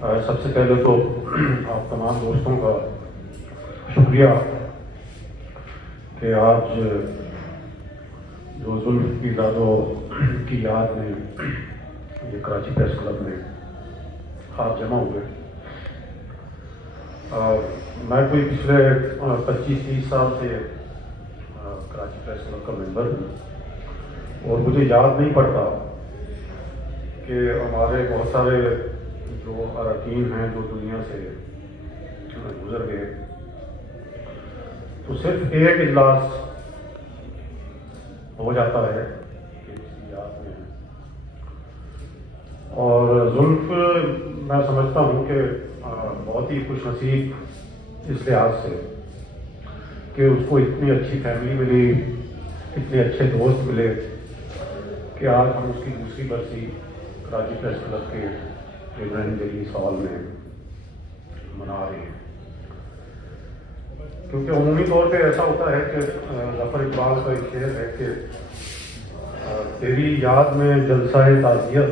سب سے پہلے تو آپ تمام دوستوں کا شکریہ کہ آج جو زلف کی دادوں کی یاد میں یہ کراچی پریس کلب میں آپ جمع ہوئے۔ میں کوئی پچھلے 25-30 سال سے کراچی پریس کلب کا ممبر ہوں اور مجھے یاد نہیں پڑتا کہ ہمارے بہت سارے جو اراکین ہیں جو دنیا سے گزر گئے تو صرف ایک اجلاس ہو جاتا ہے کہ اس کی یاد میں، اور زلف میں سمجھتا ہوں کہ بہت ہی خوش نصیب اس لحاظ سے کہ اس کو اتنی اچھی فیملی ملی، اتنے اچھے دوست ملے کہ آج ہم اس کی دوسری برسی کراچی پریس کلب کے ابراہیم جلیس ہال میں منا رہے ہیں۔ کیونکہ عمومی طور پہ ایسا ہوتا ہے کہ ظفر اقبال کا ایک شعر ہے کہ تیری یاد میں جلسہ تعزیت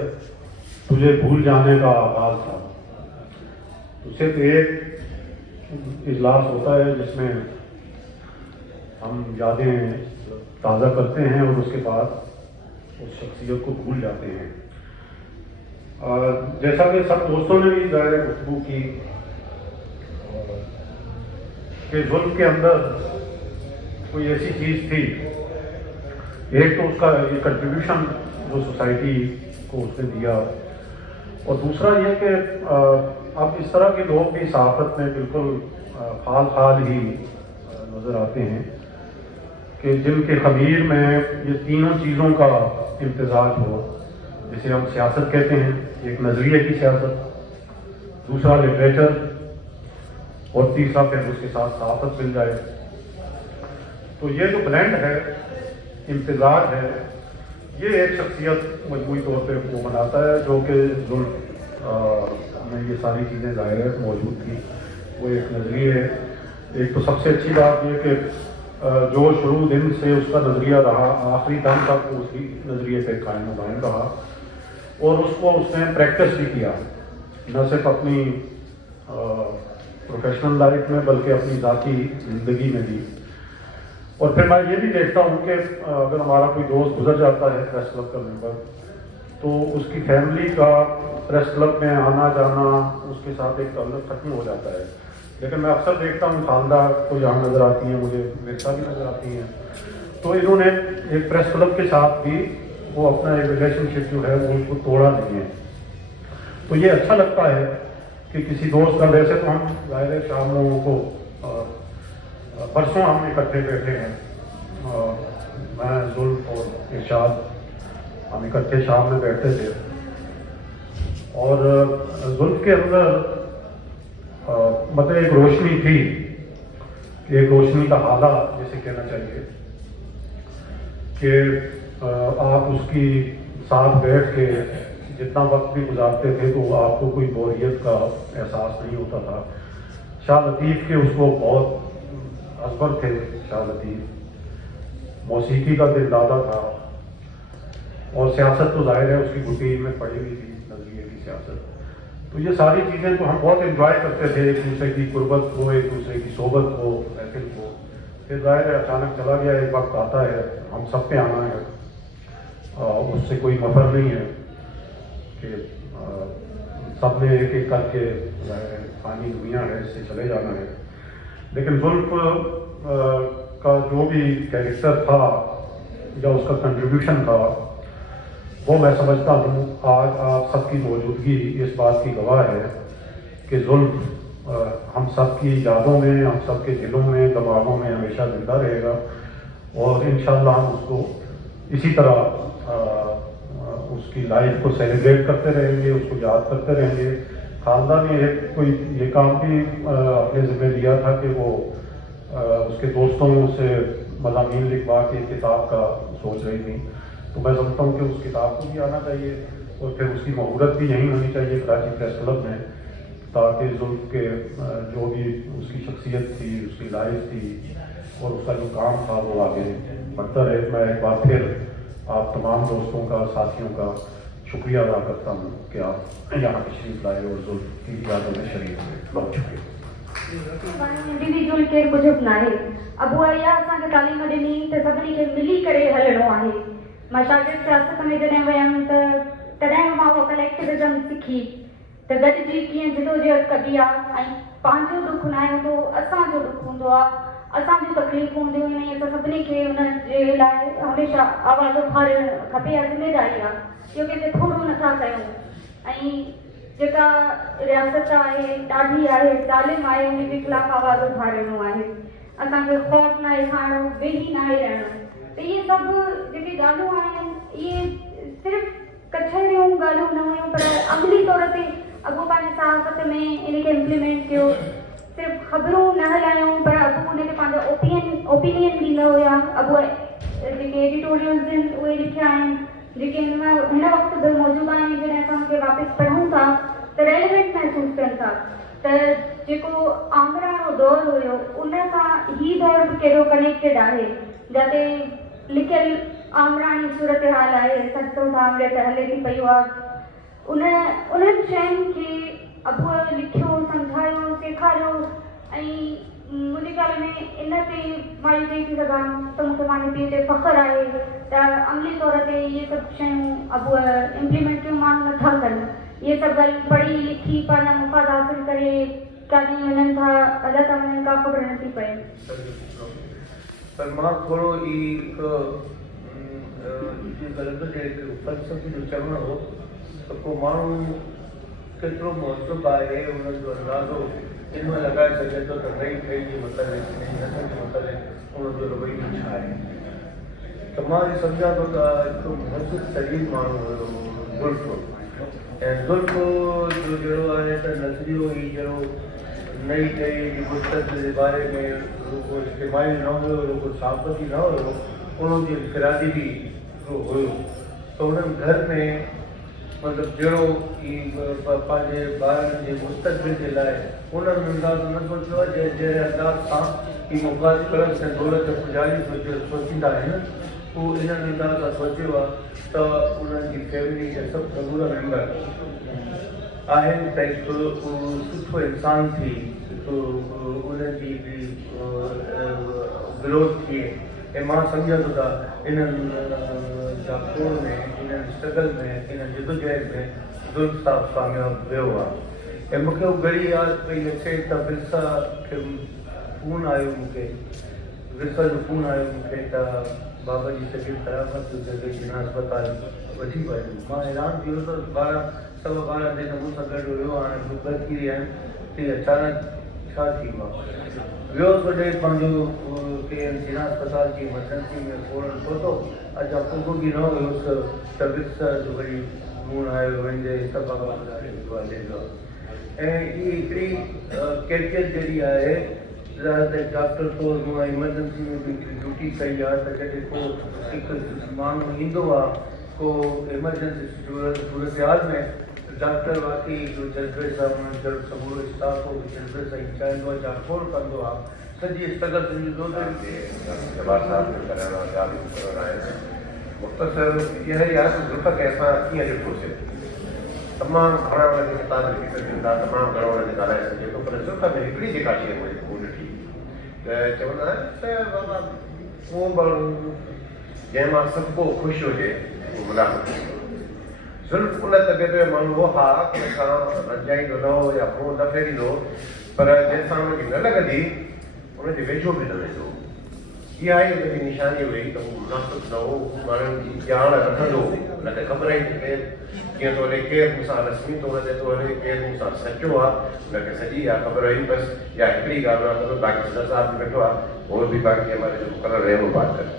تجھے بھول جانے کا آغاز تھا۔ تو صرف ایک اجلاس ہوتا ہے جس میں ہم یادیں تازہ کرتے ہیں اور اس کے بعد اس شخصیت کو بھول جاتے ہیں۔ جیسا کہ سب دوستوں نے بھی ظاہر گفتگو کی کہ زلف کے اندر کوئی ایسی چیز تھی، ایک تو اس کا یہ کنٹریبیوشن جو سوسائٹی کو اس نے دیا، اور دوسرا یہ کہ اب اس طرح کے لوگ بھی صحافت میں بالکل فعال ہی نظر آتے ہیں کہ جن کے خمیر میں یہ تینوں چیزوں کا امتزاج ہو، جسے ہم سیاست کہتے ہیں، ایک نظریے کی سیاست، دوسرا لٹریچر، اور تیسرا پھر اس کے ساتھ صحافت مل جائے۔ تو یہ جو بلینڈ ہے، امتزاج ہے، یہ ایک شخصیت مجموعی طور پہ وہ بناتا ہے جو کہ زلف میں یہ ساری چیزیں ظاہر موجود تھی۔ وہ ایک نظریے، ایک تو سب سے اچھی بات یہ کہ جو شروع دن سے اس کا نظریہ رہا، آخری دم تک اسی نظریے پہ قائم و دائم رہا، اور اس کو اس نے پریکٹس بھی کیا، نہ صرف اپنی پروفیشنل لائف میں بلکہ اپنی ذاتی زندگی میں بھی۔ اور پھر میں یہ بھی دیکھتا ہوں کہ اگر ہمارا کوئی دوست گزر جاتا ہے پریس کلب کا ممبر، تو اس کی فیملی کا پریس کلب میں آنا جانا، اس کے ساتھ ایک تعلق ختم ہو جاتا ہے۔ لیکن میں اکثر دیکھتا ہوں خالدہ کو یہاں نظر آتی ہیں، مجھے مرسا بھی نظر آتی ہیں، تو انہوں نے ایک پریس کلب کے ساتھ بھی وہ اپنا ایک ریلیشن شپ جو ہے وہ اس کو توڑا نہیں ہے۔ تو یہ اچھا لگتا ہے کہ کسی دوست کا، ویسے تو ہم ظاہر شاموں کو پرسوں ہم اکٹھے بیٹھے ہیں، میں زلف اور ارشاد ہم اکٹھے شام میں بیٹھتے تھے، اور زلف کے اندر مطلب ایک روشنی تھی، ایک روشنی کا حالہ جسے کہنا چاہیے، کہ آپ اس کی ساتھ بیٹھ کے جتنا وقت بھی گزارتے تھے تو آپ کو کوئی بوریت کا احساس نہیں ہوتا تھا۔ شاہ لطیف کے اس کو بہت ازبر تھے، شاہ لطیف موسیقی کا دل دادا تھا، اور سیاست تو ظاہر ہے اس کی گٹی میں پڑی ہوئی تھی، نظریے کی سیاست۔ تو یہ ساری چیزیں تو ہم بہت انجوائے کرتے تھے، ایک دوسرے کی قربت کو، ایک دوسرے کی صحبت کو، محفل کو۔ پھر ظاہر ہے اچانک چلا گیا، ایک وقت آتا ہے ہم سب پہ آنا ہے، اس سے کوئی مفر نہیں ہے کہ سب نے ایک ایک کر کے فانی دنیا ہے، اس سے چلے جانا ہے۔ لیکن زلف کا جو بھی کیریکٹر تھا یا اس کا کنٹریبیوشن تھا، وہ میں سمجھتا ہوں آج آپ سب کی موجودگی اس بات کی گواہ ہے کہ زلف ہم سب کی یادوں میں، ہم سب کے دلوں میں، دماغوں میں ہمیشہ زندہ رہے گا، اور انشاءاللہ ہم اس کو اسی طرح اس کی لائف کو سیلیبریٹ کرتے رہیں گے، اس کو یاد کرتے رہیں گے۔ خالدہ نے کوئی یہ کام بھی اپنے ذمہ لیا تھا کہ وہ اس کے دوستوں سے مضامین لکھوا کے کتاب کا سوچ رہی تھی، تو میں سمجھتا ہوں کہ اس کتاب کو بھی آنا چاہیے، اور پھر اس کی مہورت بھی یہیں ہونی چاہیے کراچی پریس کلب میں، تاکہ زلف کے جو بھی اس کی شخصیت تھی، اس کی لائف تھی، اور اس کا جو کام تھا وہ آگے بڑھتا رہے۔ میں ایک بار پھر آپ تمام دوستوں کا، ساتھیوں کا शुक्रिया अदा करता हूँ कि आप यहाँ तशरीफ लाए और जुल्फ की यादों में शरीक हुए। बहुत शुक्रिया। इंडिविजुअल केर कुझु बि न आहे। अबू या असांखे तालीम ॾिनी त सभिनी खे मिली करे हलणो आहे। मां शागिर्द सियासत में जॾहिं वियमि त तॾहिं मां उहा कलेक्टिविज़म सिखी त गॾिजी कीअं जिदोजहद कबी आहे ऐं पंहिंजो दुख न हूंदो, असांजो दुख हूंदो आहे, असांजूं तकलीफ़ूं हूंदियूं आहिनि, त सभिनी खे उन जे लाइ हमेशह आवाज़ उथारणु खपे या ज़िमेदारी आहे, छोकी जे थोरो नथा कयूं। ऐं जेका रियासत आहे ॾाढी आहे, ज़ालिम आहे, उन जे ख़िलाफ़ आवाज़ उथारणो आहे। असांखे ख़ौफ़ न आहे खाइणो, वेही न आहे रहणो। त इहे सभु जेके ॻाल्हियूं आहिनि इहे सिर्फ़ु कचहरियूं ॻाल्हियूं न हुयूं, पर अमली तौर ते अॻो पंहिंजे सहाफ़त में इनखे इम्प्लीमेंट कयो। सिर्फ़ु ख़बरूं न हलायूं, पर अॻो उनखे पंहिंजो ओपिनियन ॾींदा हुया। अॻो जेके एडिटोरियल्स आहिनि उहे लिखिया आहिनि, जेके हिन वक़्तु बि मौजूदु आहिनि, जॾहिं असां उनखे वापसि पढ़ूं था त रेलिवेंट महसूसु कनि था त जेको आमराणो दौरु हुयो उन सां ही दौरु बि कहिड़ो कनेक्टेड आहे, जिते लिखियल आमराणी सूरत हाल आहे, सचो सामरे त हले थी पई आहे। उन्हनि शयुनि खे अबूअ लिखियो, सम्झायो, सेखारियो। ऐं मुंहिंजे ख़्याल में इन ते मां इहो चई थी सघां त मूंखे पंहिंजे पीउ ते फ़ख़्रु आहे त अमली तौर ते इहे सभु शयूं अबूअ इम्प्लीमेंट कयूं माण्हू नथा कनि। इहे सभु ॻाल्हियूं पढ़ी लिखी पंहिंजा मुफ़ाद हासिलु करे काॾे वञनि था, अदा था वञनि, का ख़बर नथी पए। पर मां थोरो ई ग़लति फ़लसफ़ी जो चवणो हो त को माण्हू केतिरो मुहज़ब आहे, उन्हनि जो अंदाज़ो इन में लॻाए सघे थो त नई ठही जे मुताबिक़ नसुनि जे मुताबिक़ उनजो रवैयो छा आहे। त मां इहो सम्झां थो त हिकु मुहज़ब तरीन माण्हू हुयो ज़ुल्फ़, ऐं ज़ुल्फ़ जो जहिड़ो आहे त नज़रियो ई जहिड़ो नई ठही जी मुस्तक़बिल जे बारे में रुगो इज्तिमाही न हुयो, रुगो साफ़ती न हुयो, उनजी इनफ़िरादी बि हुयो। त उन्हनि घर में मतिलबु जहिड़ो ई पंहिंजे ॿारनि जे मुस्तक़बिल जे लाइ उन्हनि अंदाज़ न सोचियो आहे जहिड़े अंदाज़ सां ई मुफ़ाद करणु ऐं दौलत पुॼारी सोचींदा आहिनि, उहो इन्हनि अंदाज़ सां सोचियो आहे त उन्हनि जी फैमिली जा सभु ज़रूर मेंबर आहिनि त हिकु सुठो इंसान थी उनजी बि ग्रोथ थिए। ऐं मां सम्झां थो त इन्हनि जापोर में, इन्हनि स्ट्रगल में, इन्हनि जिदोजहद में ज़ुल्फ़ साहब कामयाब वियो आहे। ऐं मूंखे उहो घड़ी यादि पई अचे त विरसा खे फ़ोन आयो, मूंखे विरसा जो फ़ोन आयो मूंखे त बाबा जी तबियत ख़राबु आहे, जिना अस्पताल वठी वियो। मां हैरान थी वियो त 12 दिन मूं सां गॾु हुयो, हाणे घर थी रहिया आहिनि ते अचानक छा थी वियो होॾे पंहिंजो कंहिं जिना अस्पताल जी इमरजेंसी में फ़ौरन पहुतो। अॼु पुॻो बि न हुयुसि त विरसा जो वरी फ़ोन आयो वेंदे त बाबा ॿुधायो। ऐं हीअ हिकिड़ी कैफ़ियत जहिड़ी आहे त डॉक्टर तौरु मां इमरजेंसी में बि ड्यूटी कई आहे त जॾहिं को हिकु माण्हू ईंदो आहे को इमरजेंसी सूरत हाल में, डॉक्टर वाकई जो जज़्बे सां उन्हनि समूरो स्टाफ हो जज़्बे सां ई चाहींदो आहे, जांच कंदो आहे। सॼी स्ट्रगल मुख़्तसर इहा ई आहे त ज़ुल्फ़ खे असां कीअं ॾिठोसीं। तमामु घणा उनखे किताब लिखी सघनि था, तमामु घणो उनखे ॻाल्हाए सघे थो, पर ज़ुल्फ़ में हिकिड़ी जेका शइ उहो ॾिठी त चवंदा आहिनि त बाबा उहो माण्हू जंहिं मां सभु को ख़ुशि हुजे उहो मुलाक़ात ज़ुल्फ़ उन तबियत जो माण्हू हो हा कंहिंखां रंजाईंदो न हो या मुंहुं न फेरींदो, पर जंहिंसां उनखे न लॻंदी उनजे वेझो बि न वेंदो। इहा ई उनजी निशानी हुई त उहो मुनासिब न हो, माण्हुनि जी ॼाण रखंदो, उनखे ख़बर ई केरु कीअं थो हले, केरु मूंसां रस्मी थो हले थो हले, केरु मूंसां सचो आहे, उनखे सॼी इहा ख़बर हुई। बसि इहा हिकिड़ी ॻाल्हि आहे, बाक़ी सदा साहब बि वेठो आहे, उहो बि बाक़ी हमारे जो मुक़ररु रहमो बात करे।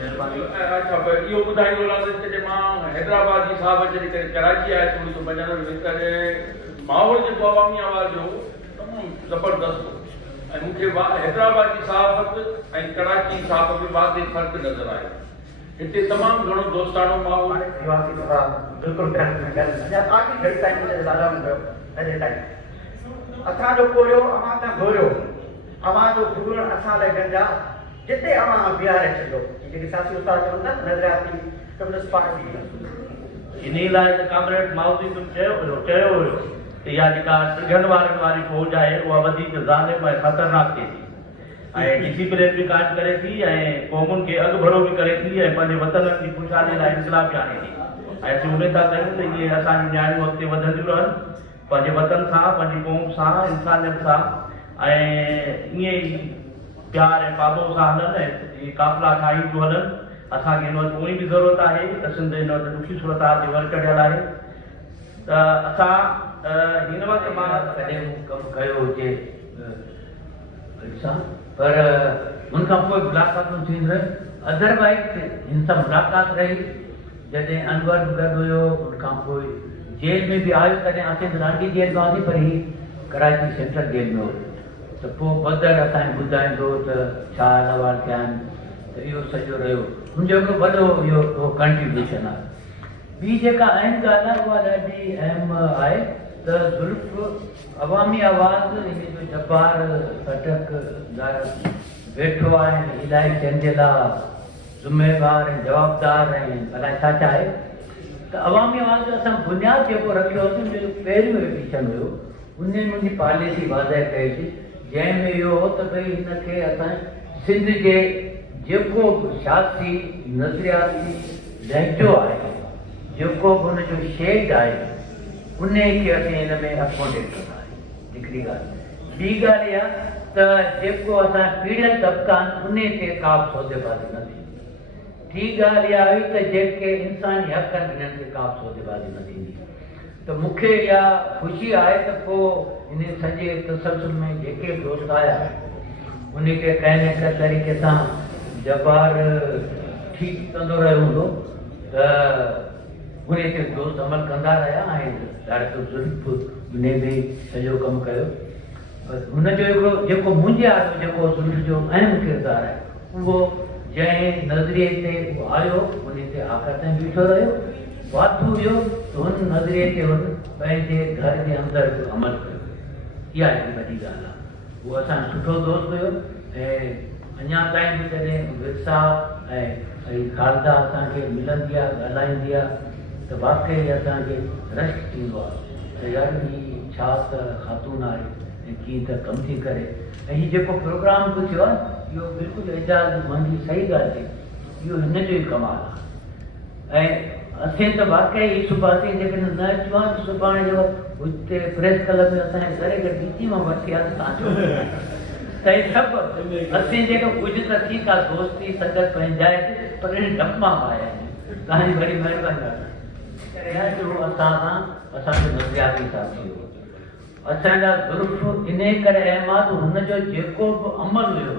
अच्छा इहो ॿुधाईंदो रहंदुसि जॾहिं मां हैदराबाद जी साहब जॾहिं करे कराची आहे थोरी सो भॼण करे माहौल जेको अवामी आवाज़ जो तमामु ज़बरदस्त हो। ऐं मूंखे हैदराबाद जी सहाफ़त ऐं कराची जी सहाफ़त में वाज़े फ़र्क़ु नज़र आयो। हिते तमामु घणो दोस्तानो माहौल असांजो कोरियो अवां सां घोरियो, अवां जो घुरण असां लाइ गंजा जिते अवां बीहारे छॾियो। जेके सियासी उस्ताद चवनि था नज़रियाती कम्युनिस्ट पार्टी इन लाइ त कामरेड माउदी तुम चयो हुयो त इहा जेका टिघनि वारी फौज आहे उहा वधीक ज़ालिम ऐं ख़तरनाक थिए थी ऐं डिसिप्लिन बि कान करे थी ऐं क़ौमुनि खे अॻु भरो बि करे थी ऐं पंहिंजे वतन जी ख़ुशहाली लाइ इन्कलाब बि आणे थी ऐं असीं उमेद था कयूं त इहे असांजूं न्याणियूं अॻिते वधंदियूं रहनि पंहिंजे वतन सां पंहिंजी क़ौम सां इंसानियत सां ऐं ईअं ई प्यार ऐं पाबो सां हलनि ऐं इहे काफ़िला ठाहींदियूं हलनि असांखे हिन वक़्तु उहा बि ज़रूरत आहे त सिंध हिन वक़्तु ॾुखी सूरत ते वर चढ़ियल आहे त असां हिन वक़्तु मां कॾहिं कमु कयो हुजे सां पर हुन खां पोइ मुलाक़ातूं थींदियूं रहियूं अदरवाइज़ हिन सां मुलाक़ात रही जॾहिं अनवर बि गॾु हुयो हुन खां पोइ जेल में बि आयो तॾहिं असीं रांडी जेल में हुआसीं पर ही कराची सेंट्रल जेल में हो त पोइ बदर असांखे ॿुधाईंदो त छा अहवाल थिया आहिनि त इहो सॼो रहियो मुंहिंजो हिकिड़ो वॾो इहो कंट्रीब्यूशन आहे ॿी जेका अहम ॻाल्हि आहे उहा ॾाढी अहम आहे त ज़ुल्फ़ अवामी आवाज़ इन जो जब्बार अटकदार वेठो आहे इलाही कंहिं जे लाइ ज़िम्मेवार ऐं जवाबदार ऐं अलाए छा छा आहे त अवामी आवाज़ जो असां बुनियादु जेको रखियो होसीं मुंहिंजो पहिरियों एडिशन हुयो उन में मुंहिंजी पॉलिसी वाज़ह कईसीं जंहिंमें इहो हो त भई हिनखे असां सिंध जे जेको बि सियासी नज़रियाती लहजो आहे जेको बि हुनजो शेड आहे उन खे असीं हिन में अकोमोडेट कंदा आहियूं हिकिड़ी ॻाल्हि ॿी ॻाल्हि इहा त जेको असां पीड़ियल तबिका आहिनि उन ते का बि सौदेबाज़ी न थींदी टी ॻाल्हि इहा हुई त जेके इंसानी हक़ आहिनि इन्हनि खे का बि सौदेबाज़ी न थींदी त मूंखे इहा ख़ुशी आहे त पोइ इन सॼे तसलसल में जेके बि दोस्त आया उनखे कंहिं न कंहिं तरीक़े सां जब्बार ठीकु कंदो रहियो हूंदो त उन ते दोस्त अमल कंदा रहिया ऐं ॾाढो ज़ुल्फ़ उन बि सॼो कमु कयो हुनजो हिकिड़ो जेको मुंहिंजे हाथ में जेको ज़ुल्फ़ जो अहम किरदारु आहे उहो जंहिं नज़रिए ते उहो आयो उन ते आकर्षण बीठो रहियो वाधू हुयो त हुन नज़रिए ते हुन पंहिंजे घर जे अंदरि अमल कयो इहा हिकु वॾी ॻाल्हि आहे उहो असांजो सुठो दोस्त हुयो ऐं अञा ताईं बि कॾहिं विरसा ऐं ख़ालदा असांखे मिलंदी आहे ॻाल्हाईंदी आहे त वाक़ई असांखे रश थींदो आहे त यार ही छा त ख़ातून आहे ऐं कीअं त कमु थी करे ऐं हीउ जेको प्रोग्राम बि थियो आहे इहो बिल्कुलु एजाज़ मुंहिंजी सही ॻाल्हि थी इहो हिन जो ई कमाल आहे ऐं असीं त वाक़ई ई सुभाणे जेकॾहिं न अचूं आहे त सुभाणे जो हुते प्रेस क्लब में असांजे घर खे बीची मां वठी आहे तव्हांजो त हे सभु असीं जेको कुझु त ठीकु आहे दोस्ती संगत पंहिंजाए पर इन डप मां आया आहिनि तव्हांजी वॾी महिरबानी जो असां सां असांजो नज़रियाती साथी हो असांजा ज़ुल्फ़ इन करे अहम आहे त हुनजो जेको बि अमल हुयो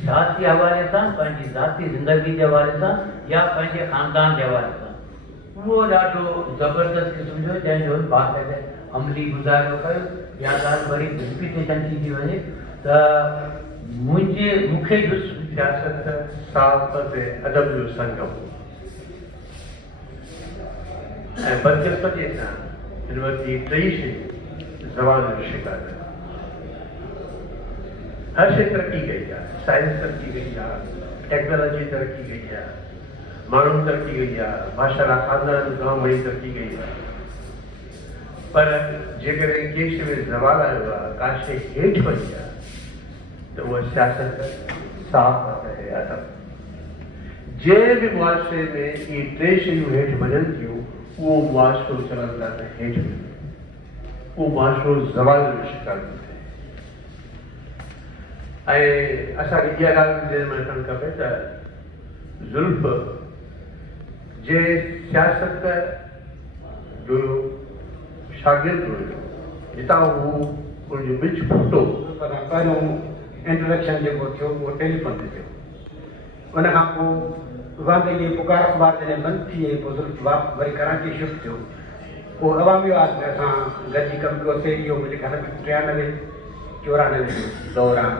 सियासी हवाले सां पंहिंजी ज़ाती ज़िंदगी जे हवाले सां या पंहिंजे ख़ानदान जे हवाले सां उहो ॾाढो ज़बरदस्त क़िस्म जो जंहिंजो बाक़ाइदे अमली गुज़ारियो कयो या ॻाल्हि वरी रिपीटेशन थी वञे त मूंखे सियासत साफ़ अदब जो संगम ऐं बदकिस्मती सां हिन वक़्तु इहे टई शयूं ज़वाल जो शिकार हर शइ तरक़ी कई आहे साइंस तरक़ी कई आहे टेक्नोलॉजी तरक़ी कई आहे माण्हू तरक़ी कई आहे माशाअल्लाह ख़ानदान गांव वही तरक़ी कई आहे पर जेकॾहिं कंहिं शइ में ज़वाल आयो आहे का शइ हेठि वञी आहे त उहा सियासत साफ़ आहे अदब जंहिं बि मुआशरे में इहे टे शयूं हेठि वञनि थियूं उहो मुआशरो चलनि था त हेठि वञे उहो मुआशरो ज़वाल जो शिकार थो थिए ऐं असांखे इहा ॻाल्हि ध्यान में रखणु खपे त ज़ुल्फ़ जे सियासत जो शागिर्द हुयो जितां हू उनजो बिच फुटो पहिरियों इंट्रोडक्शन जेको थियो उहो टेलीफोन ते थियो उन खां पोइ वाक़ई पुकार अख़बार जॾहिं बंदि थी वई पोइ ज़ुल्फ़ वरी कराची शिफ्ट थियो पोइ अवामी आवाज़ में असां गॾिजी कमु कयोसीं इहो मुंहिंजे ख़्याल में 93 94 जो दौरान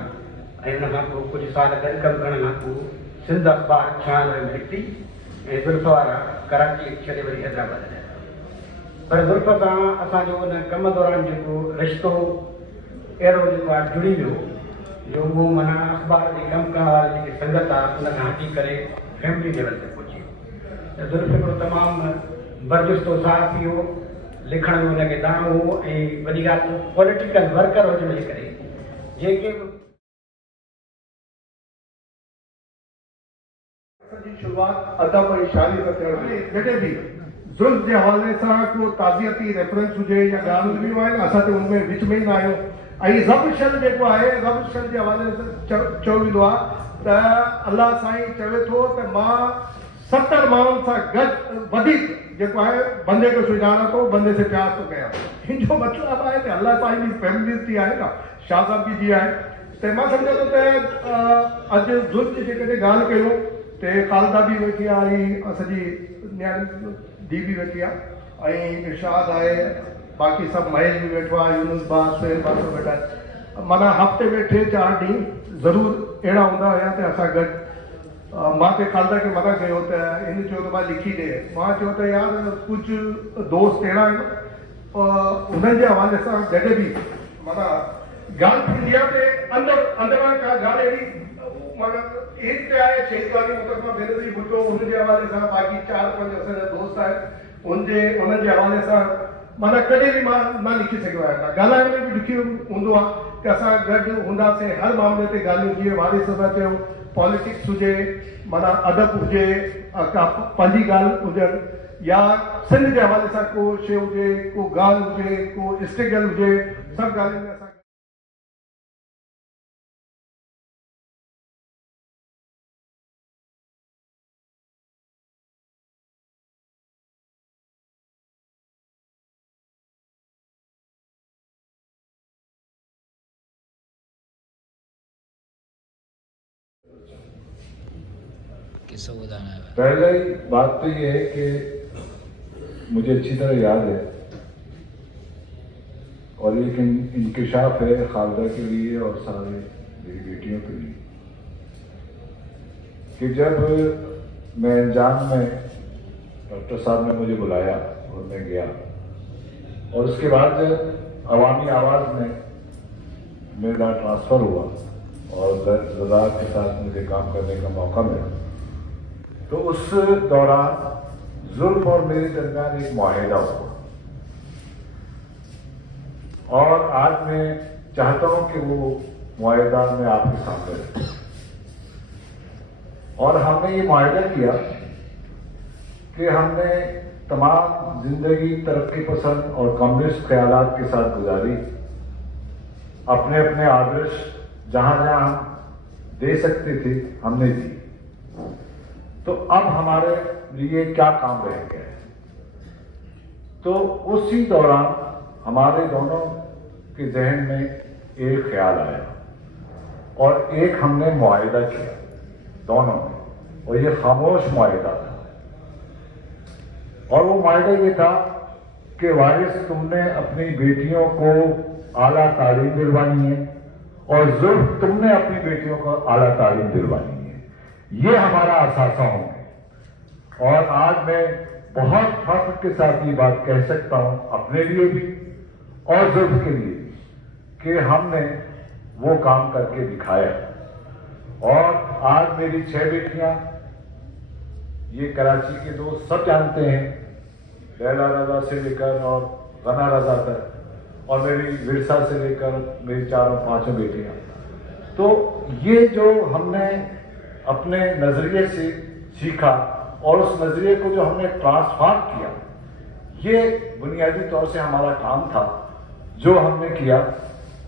ऐं उन खां पोइ कुझु साल गॾु कमु करण खां पोइ सिंध अख़बार 96 में निकिती ऐं ज़ुल्फ़ वारा कराची छॾे वरी हैदराबाद आया पर ज़ुल्फ़ सां असांजो उन कम दौरान जेको रिश्तो अहिड़ो जेको आहे जुड़ी वियो जो उहो माना अख़बार जे कमु करण वारी जेकी संगत आहे उन खां हटी करे फैमिली लेवल ते पहुची वियो त ज़ुल्फ़ हिकिड़ो तमामु बर्जुस्तो सहाफ़ी हो, लिखण में हुनखे दाणो हो, ऐं वॾी ॻाल्हि पॉलिटिकल वर्कर हो, जिन जे करे जेके जी शुरुआत अदब ऐं शाइरी सां थियण जॾहिं बि ज़ुल्म जे हवाले सां को ताज़ियती रेफरेंस हुजे या ॻाल्हि ॿियूं आहिनि, असां त उनमें विच में ई न आहियूं। ऐं ज़ब शल जेको आहे, ज़ब शल जे हवाले सां चयो वेंदो आहे त अलाह साईं चवे थो त मां 70 माण्हुनि सां गॾु वधीक जेको आहे बंदे खे सुञाणा थो, बंदे से प्यार थो कयां। हिन जो मतिलबु आहे त अलाह साईं जी फैमिली थी आहे न, शाह साहब जी आहे। त मां सम्झां थो त अॼु ज़ुल्म जी जेकॾहिं ॻाल्हि कयूं त ख़ालदा बि वेठी आहे, सॼी न्याणी दी बि वेठी आहे, ऐं इरशाद आहे, बाक़ी सभु महेश बि वेठो आहे, यूनुस बा, सुहेल बा सभु वेठा आहिनि। माना हफ़्ते में 3-4 ॾींहं ज़रूरु अहिड़ा हूंदा हुया त असां गॾु। मां त ख़ालदा खे मना कयो त इन चयो त मां लिखी ॾे। मां चयो त यार कुझु दोस्त अहिड़ा आहिनि उन्हनि जे हवाले सां जॾहिं बि माना ॻाल्हि थींदी आहे त अंदरां का ॻाल्हि अहिड़ी माना एक पे आहे शेखवानी मुकदमा भेरे बि ॿुधो, उनजे हवाले सां बाक़ी 4-5 असांजा दोस्त आहिनि, उन्हनि जे हवाले सां माना कॾहिं बि मां न लिखी सघियो आहियां। ॻाल्हाइण में बि ॾुखियो हूंदो आहे कि असां गॾु हूंदासीं हर मामले ते ॻाल्हियूं, जीअं वारिस सां चयो पॉलिटिक्स हुजे, माना अदब हुजे, का पंहिंजी ॻाल्हि हुजनि, या सिंध जे हवाले सां को शइ हुजे, को ॻाल्हि हुजे, को स्ट्रगल हुजे, सभु ॻाल्हियुनि में असां पहले बात तो ये है कि मुझे अच्छी तरह याद है, और एक इंकिशाफ है खालदा के लिए और सारे मेरी बेटियों के लिए, कि जब मैं एंजाम में डॉक्टर साहब ने मुझे बुलाया और मैं गया, और उसके बाद जब अवामी आवाज़ में मेरा ट्रांसफ़र हुआ और ज़रार के साथ मुझे काम करने का मौका मिला, तो उस दौरान जुल्म और मेरे दरमियान एक मुआहिदा हुआ। और आज मैं चाहता हूं कि वो मुआहिदा मैं आपके सामने रखूं। और हमने ये मुआहिदा किया कि हमने तमाम जिंदगी तरक्की पसंद और कम्युनिस्ट ख्यालात के साथ गुजारी, अपने अपने आदर्श जहां जहां हम दे सकते थे हमने दी। तो अब हमारे लिए क्या काम रह गया है? तो उसी दौरान हमारे दोनों के जहन में एक ख्याल आया और एक हमने मुआहिदा किया दोनों में, और ये खामोश मुआहिदा था। और वो मुआहिदा ये था कि वारिस तुमने अपनी बेटियों को आला तालीम दिलवानी है और जुल्म तुमने अपनी बेटियों को आला तालीम दिलवानी है। ये हमारा असासा होंगे। और आज मैं बहुत फख्र के साथ ये बात कह सकता हूं अपने लिए भी और जुल्म के लिए भी कि हमने वो काम करके दिखाया। और आज मेरी 6 बेटियां, ये कराची के दोस्त सब जानते हैं, लैला रजा से लेकर और गना रजा तक, और मेरी विरसा से लेकर मेरी 4-5 बेटियां। तो ये जो हमने अपने नजरिए से सीखा और उस नजरिए को जो हमने ट्रांसफॉर्म किया, ये बुनियादी तौर से हमारा काम था जो हमने किया,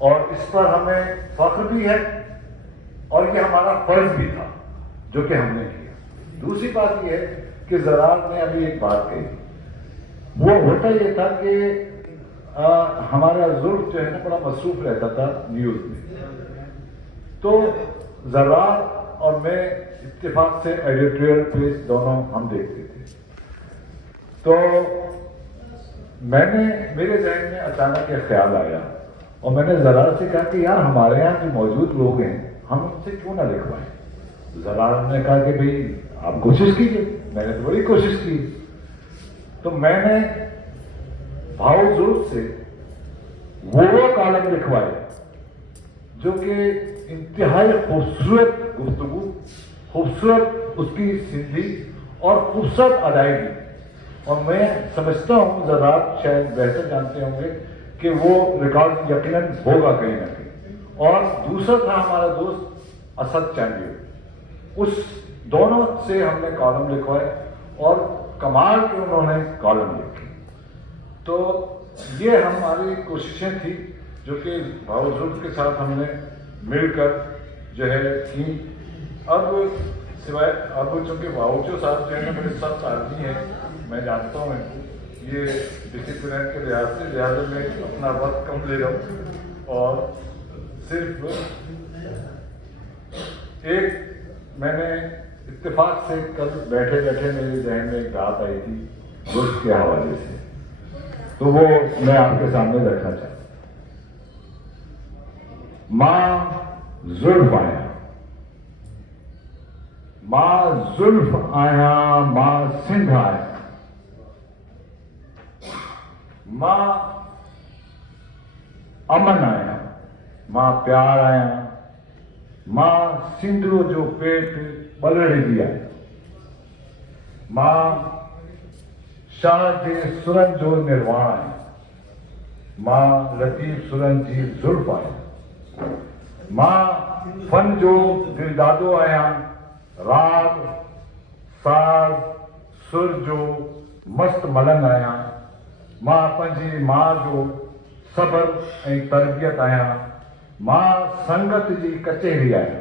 और इस पर हमें फख्र भी है और ये हमारा फर्ज भी था जो कि हमने किया। दूसरी बात ये है कि ज़रार ने अभी एक बात कही, वो होता ये था कि हमारा जुल्म जो है ना बड़ा मसरूफ रहता था न्यूज़ में। तो ज़रार और मैं इत्तेफाक से एडिटोरियल पेज दोनों हम देखते थे। तो मेरे जहन में अचानक एक ख्याल आया और मैंने ज़रार से कहा कि यार हमारे यहाँ जो मौजूद लोग हैं हम उनसे क्यों ना लिखवाएं। ज़रार ने कहा कि भाई आप कोशिश कीजिए। मैंने तो बड़ी कोशिश की। तो मैंने भाव से वो कॉलम लिखवाए जो कि इंतहाई खूबसूरत गुफ्तगू, खूबसूरत उसकी सिंधी और खूबसूरत अदायगी और मैं समझता हूँ ज़रात शायद बेहतर जानते होंगे कि वो रिकॉर्ड यकीनन होगा कहीं ना कहीं। और दूसरा था हमारा दोस्त असद चैंडियो, उस दोनों से हमने कॉलम लिखवाए और कमाल के उन्होंने कॉलम लिखे। तो ये हमारी कोशिशें थी जो कि भावजुर्ग के साथ हमने मिलकर जो है की। अब सिवाय अब चूँकि भावचो साहब जो है ना मेरे सख्त आदमी है, मैं जानता हूँ ये डिसिप्लिन के लिहाज से, लिहाजा में अपना वक्त कम ले रहा हूँ और सिर्फ एक मैंने इत्तेफाक से कल बैठे बैठे मेरे जहन में एक बात आई थी दोस्त के हवाले से, तो वो मैं आपके सामने रखना चाहता हूँ। मां जुल्फ आया, मां जुल्फ आया, मां सिंध आया, मां अमन आया, मां प्यार आया, मां सिंधु जो पेट पलड़ी भी आया, मां शाह जे सुरन जो निर्वाण आया, मां लतीफ़ सुरन जी जुल्फ आया, मां फन जो दिलदादो आया, राग साज सुर जो मस्त मलंग आया, मां पंहिंजी मां जो सब्र ऐं तरबियत आया, मां संगत जी कचहरी आया,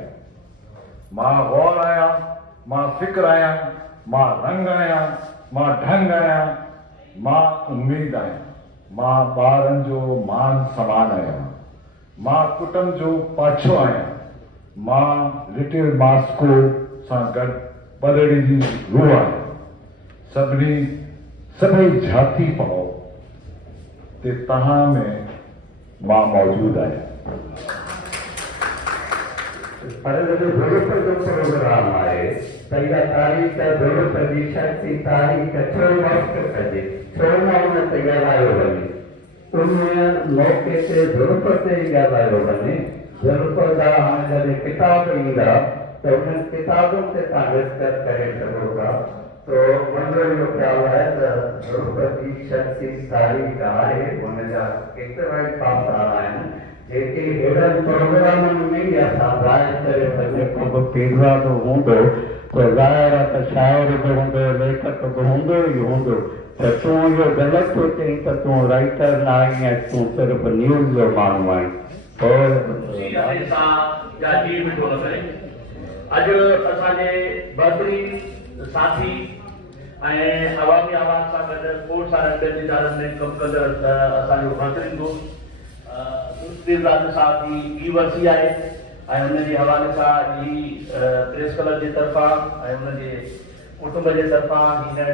मां गौर आया, मां फिक्र आया, मां रंग आया, मां ढंग आया, मां उम्मीद आया, मां ॿारनि जो मान समान आया, मां कुटुंब जो पाछो आया, मां लिटिल मास्को सां गॾु पलड़ी जी रूह आया। सभई झाती पाओ ते तहां में मां मौजूद आया। पर जॾहिं ज़रूरत जो प्रोग्राम आहे त इहा तारीख़ ज़रूरत जी शख़्सी तारीख़ छो वक़्तु कजे, छो न उन ते ॻाल्हायो वञे, उन मौक़े ते ज़रूरत ते ई ॻाल्हायो वञे। ज़रूरत जा हाणे जॾहिं किताब ईंदा त उन्हनि किताबुनि ते तव्हां डिस्कस करे सघो था। तो मुंहिंजो इहो ख़्यालु आहे त ज़रूरत जी शख़्सी तारीख़ आहे, हुन जा केतिरा ई पासा आहिनि जेके हेॾनि प्रोग्रामनि में ई असां ज़ाहिर करे सघे। को फीडबैक हूंदो त ज़ाहिर आहे त शाइर बि हूंदो, लेखक बि हूंदो ई हूंदो, त तूं इहो ग़लति थो चईं त तूं राइटर न आहीं ऐं तूं सिर्फ़ु न्यूज़ जो माण्हू आहीं। अॼु असांजे बदरी साथी ऐं अवामी आवाज़ सां गॾु खोड़ सारा ॿियनि इदारनि में कमु कंदड़ असांजो बहितरीन दोस्त राज साहब जी वरसी आहे ऐं हुनजे हवाले सां ही प्रेस क्लब जे तरफ़ां ऐं हुनजे कुटुंब जे तरफ़ां हींअर